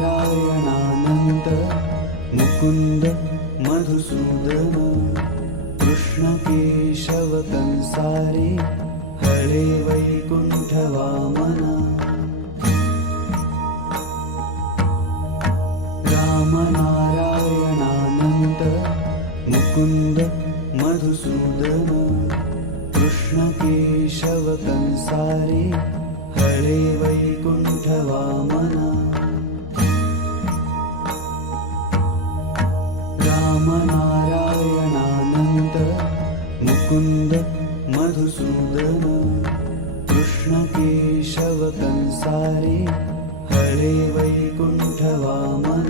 नारायणानन्त Mukund Madhusudan Krishna Keshav Kansari Hare Vaikuntha Vaman नारायणानन्त Mukund Madhusudan Krishna Keshav Kansari Hare Vaikuntha Vaman नारायणानन्त Mukund Madhusudan Krishna Keshav Kansari Hare Vaikuntha Vaman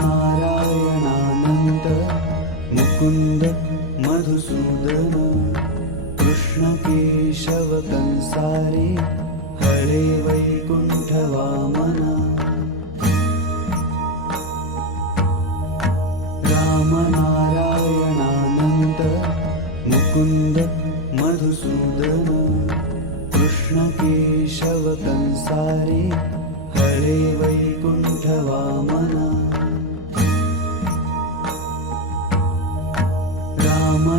नारायणानन्त Mukund Madhusudan Krishna Keshav Kansari Hare Vaikuntha Vaman नारायणानन्त Mukund Madhusudan Krishna Keshav Kansari Hare Vaikuntha Vaman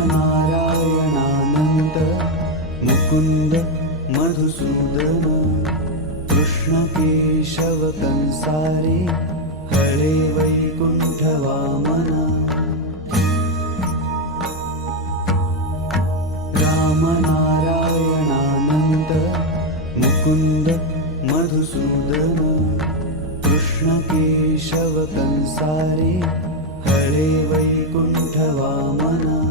नारायणानन्त Mukund Madhusudan Krishna Keshav Kansari Hare Vaikuntha Vaman नारायणानन्त Mukund Madhusudan Krishna Keshav Kansari Hare Vaikuntha Vaman